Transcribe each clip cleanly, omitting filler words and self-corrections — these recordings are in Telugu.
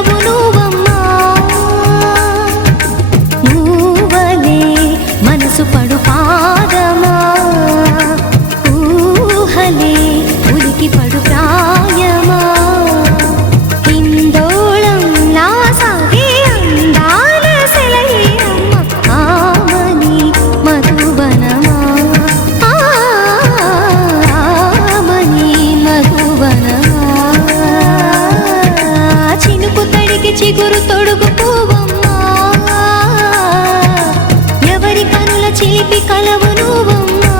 కలవు నువ్వమ్మా నువ్వలే మనసు పడు పాదమా ఊహలే ఉలికి పడు ప్రాయమా ఇందోళం నా సాగే అందాల సెలయే అమ్మ ఆమని మధువనమా ఆమని మధువనమా చినుకు తడికి చిగురు తొడుగు పువ్వమ్మా ఎవరి కనుల చిలిపి కలవు నువ్వమ్మా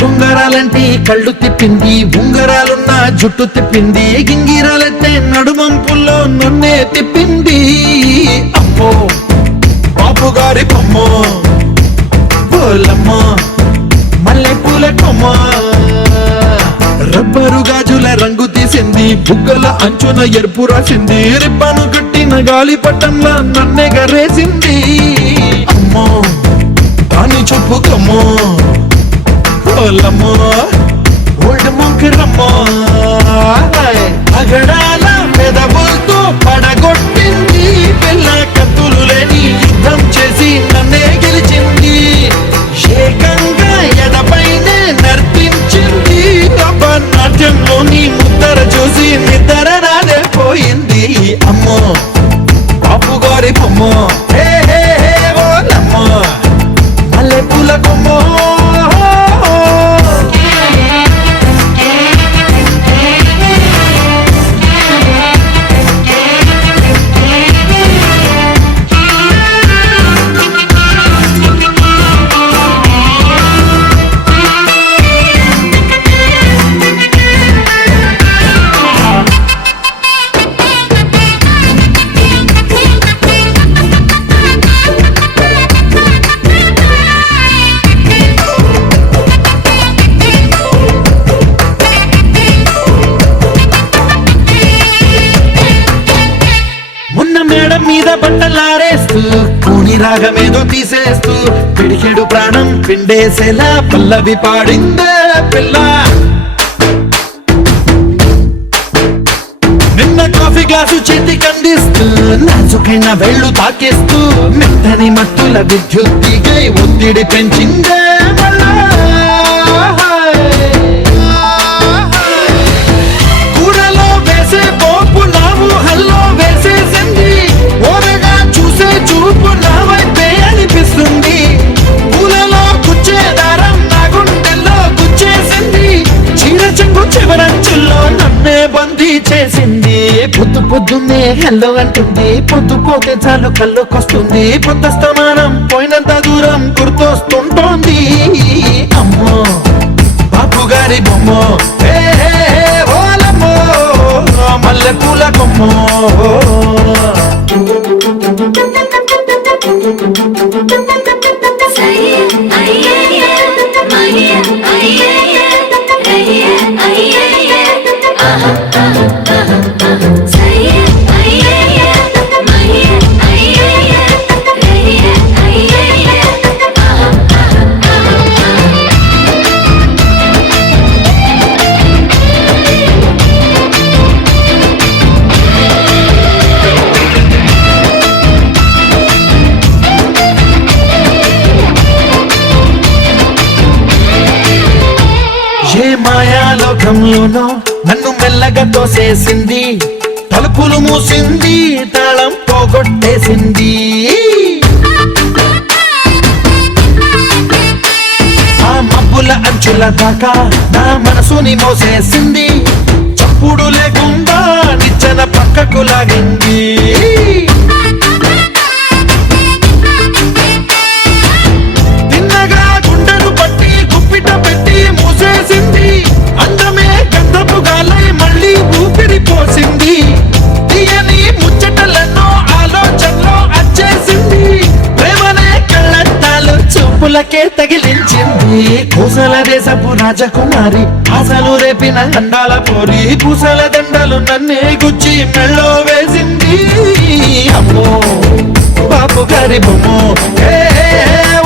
బొంగరాలంటే కళ్ళు తిప్పింది ఉంగరాలున్న జుట్టు తిప్పింది గింగిరాలంటే నడుమంపుల్లో నన్నే తిప్పింది అమ్మో బాబు గారి బొమ్మ బోలమ్మ మల్లె పూల కొమ్మ రబ్బరు గాజుల రంగు తీసింది బుగ్గల అంచున ఎరుపు రాసింది రిబ్బను కట్టిన గాలి పట్టంలా నన్నే గరేసింది అమ్మో దాని చెప్పు కమ్మో ఓలమ్మో ఓల్డ్ మొంకిరమ్మో అగడాల పెదవులతో పడగొట్టింది పిల్ల కత్తులు లేని యుద్ధం చేసి నన్నే గెలిచింది ఏకంగా ఎడపైనే నర్తించింది నాట్యంలోని ముద్దర చూసి నిద్ర రాదే పోయింది అమ్మో బాపు గారి బొమ్మ హే హే హే ఓలమ్మ మల్లె పూల కొమ్మో మీద బట్టలారేస్తూ కూని రాగమేదో తీసేస్తూ పిడికెడు ప్రాణం పిండేసేలా పల్లవి పాడిందే పిల్ల నిన్న కాఫీ గ్లాసు చేతి కందిస్తూ నాజుకైన వెళ్ళు తాకేస్తూ మెత్తని మత్తుల విద్యుత్తికై ఒత్తిడి పెంచిందే కూరలో వేసే పోపు నా ఊహల్లో వేసేసింది ఓరగా చూసే చూపు నా వైపే అనిపిస్తుంది పూలలో గుచ్చే దారం నా గుండెల్లో గుచ్చేసింది చీర చెంగు చివరంచుల్లో నన్నే బందీ చేసింది పొద్దు పొద్దున్నే హెల్లో అంటుంది పొద్దు పోతే చాలు కళ్ళొకొస్తుంది పొద్దస్తమానం పోయినంత దూరం గుర్తొస్తుంటోంది అమ్మో బాపు గారి బొమ్మ హే హే హే ఓలమ్మో మల్లె పూల కొమ్మో ఏ మాయాలోకంలోనో నన్ను మెల్లగా తోసేసింది తలుపులు మూసింది తాళం పోగొట్టేసింది ఆ మబ్బుల అంచుల దాకా నా మనసుని మోసేసింది చప్పుడు లేకుండా నిచ్చెన పక్కకు లాగింది తిన్నగా గుండెను పట్టి గుప్పిట పెట్టి మూసేసింది అందమే గంధపు గాలై మళ్ళీ ఊపిరి పోసింది తీయని ముచ్చటలెన్నో ఆలోచనలో అచ్చేసింది ప్రేమనే కళ్ళట్టాలు చూపులకే తగిలించింది పూసల దేశపు రాజకుమారి ఆశలు రేపిన అండాల పోరి పూసల దండలు నన్నే గుచ్చి మెళ్ళో వేసింది అమ్మో బాపు గారి బొమ్మో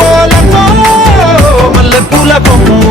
ఓలమ్మో పూల కొమ్ము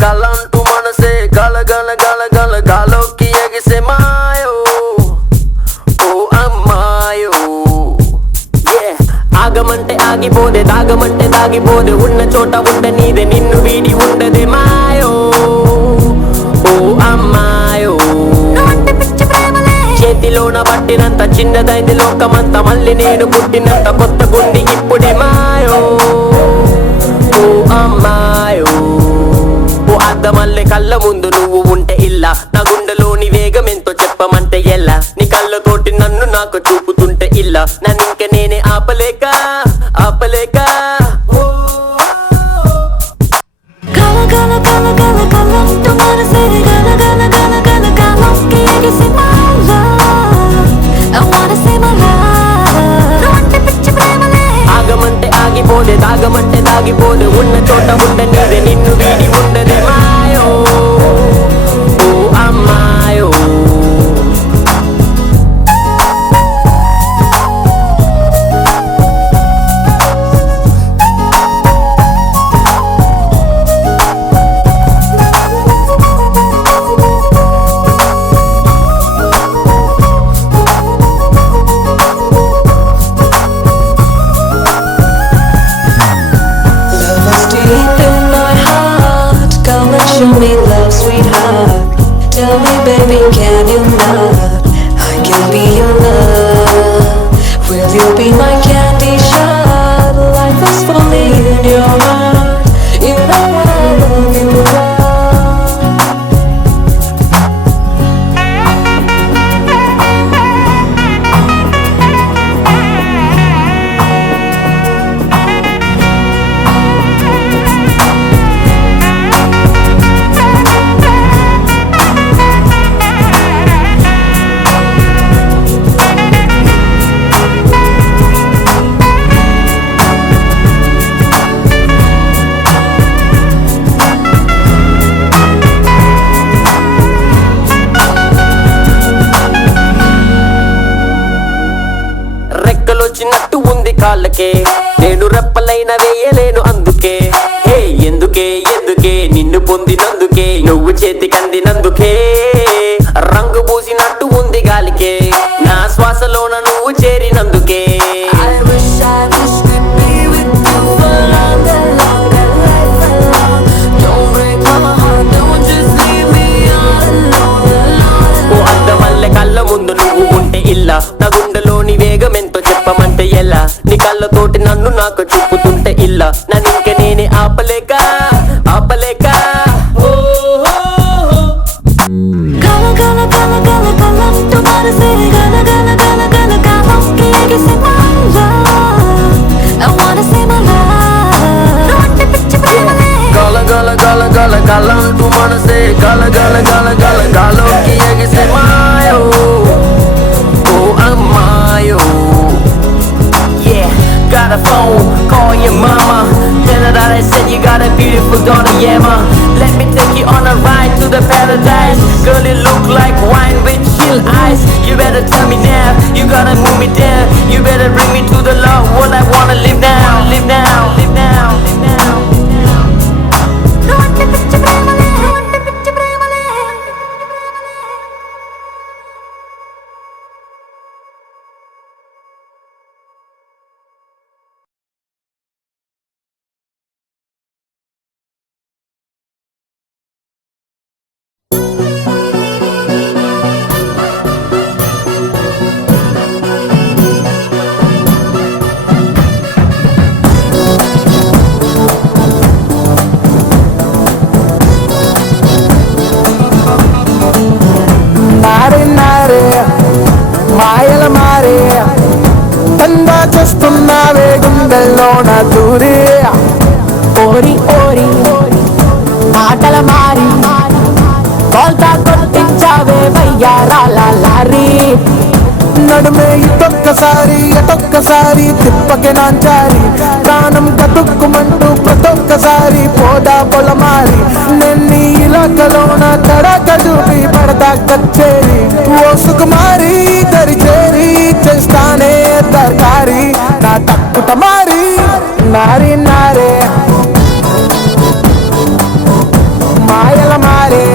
గలంటూ మనసే గల గల గల గల గాలోకి ఎగిసే మాయో ఓ అమ్మాయో ఆగమంటే ఆగిపోదే తాగమంటే తాగిపోదే ఉన్న చోట ఉండ నీదే నిన్ను వీడి ఉండదే మాయో ఓ అమ్మాయో చేతిలోన పట్టినంత చిన్నదైంది లోకమంత మళ్ళీ నేను పుట్టినంత కొత్త గుండి ఇప్పుడే మాయో ఓ అమ్మాయో అద్దమల్లె కళ్ళ ముందు నువ్వు ఉంటే ఇల్లా నా గుండెలోని వేగం ఎంతో చెప్పమంటే ఎలా నీ కళ్ళతోటి నన్ను నాకు చూపుతుంటే ఇల్లా నన్ను ఇంక నేనే ఆపలేక ఆపలేక ఆగమంటే ఆగిపోదే తాగమంటే తాగిపోదే ఉన్న చోట ఉండ నీదే నిన్ను వీడి ఉండదే మాయో ఓ అమ్మాయో Show me love, sweetheart. Tell me, baby, can you not? I can be your love. Will you be my candy shot? Life is fully in your heart. You know I love you. రెక్కలొచ్చినట్టు ఉంది కాళ్ళకే నేను రెప్పలైన వేయలేను అందుకే హే ఎందుకే ఎందుకే నిన్ను పొందినందుకే నువ్వు చేతికందినందుకే రంగు పూసినట్టు ఉంది గాలికే నా శ్వాసలోన నువ్వు చేరినందుకే ఓ అద్దమల్లె కళ్ళ ముందు నువ్వు ఉంటే ఇల్లా నా గుండెలోని వేగం ఎంతో చెప్పమంటే ఎలా నీ కళ్ళతోటి నన్ను నాకు చూపుతుంటే ఇల్లా నన్ను ఇంక నేనే ఆపలేక ఆపలేక గల గల గల గల గలంటూ మనసే గల గల గల గల గాలోకి ఎగిసే మాయో ఓ అమ్మాయో got a phone, call your mama. Tell her that I said you got a beautiful daughter, yeah ma. Let me take you on a ride to the paradise. Girl, you look like wine with chill eyes. You better tell me now, you gotta move me down. You better bring me to the love, what I wanna live now, live now, live now, live now. అటొక్కసారి అటొక్కసారి తిప్పకే Nanchari ప్రాణం కతుక్కుమంటూ ప్రతొక్కసారి పోదా పొలమారి నెన్ని ఇలాకలోన తడక చూపి పడతా కచ్చేరి ఓ సుకుమారి దరి చేరి చేస్తానే దర్కారి నా తక్కుట మారి నారి నారే మాయల మారే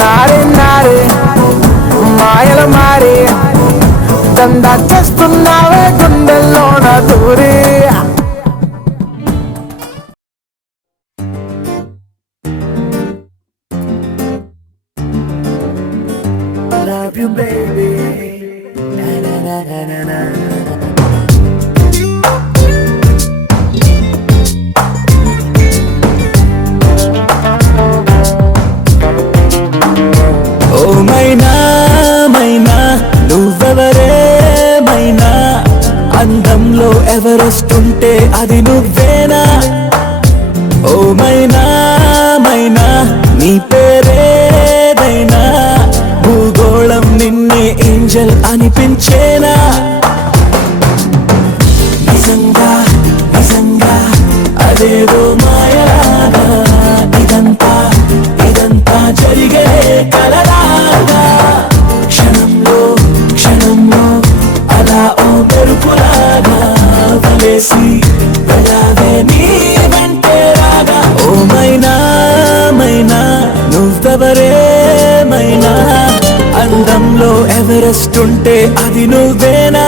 నారే నారే మాయల మారే దందా చేస్తున్నావే గుండెల్లోన దూరి Love you baby na na na na na na. ఓ మైనా మైనా నువ్వెవరే మైనా అందంలో ఎవరెస్ట్ ఉంటే అది నువ్వేనా ఓ మైనా మైనా నీ పేరేదైనా భూగోళం నిన్నే ఏంజల్ అనిపించేనా నిజంగా నిజంగా అదేదో మాయలాగా ఇదంతా ఇదంతా జరిగే కలలాగా క్షణంలో క్షణంలో అలా ఓ మెరుపులాగా వలేసి వెళ్ళావే నీ వెంటే రాగా ఓ మైనా మైనా నువ్వెవరే మైనా అందంలో ఎవరెస్ట్ ఉంటే అది నువ్వేనా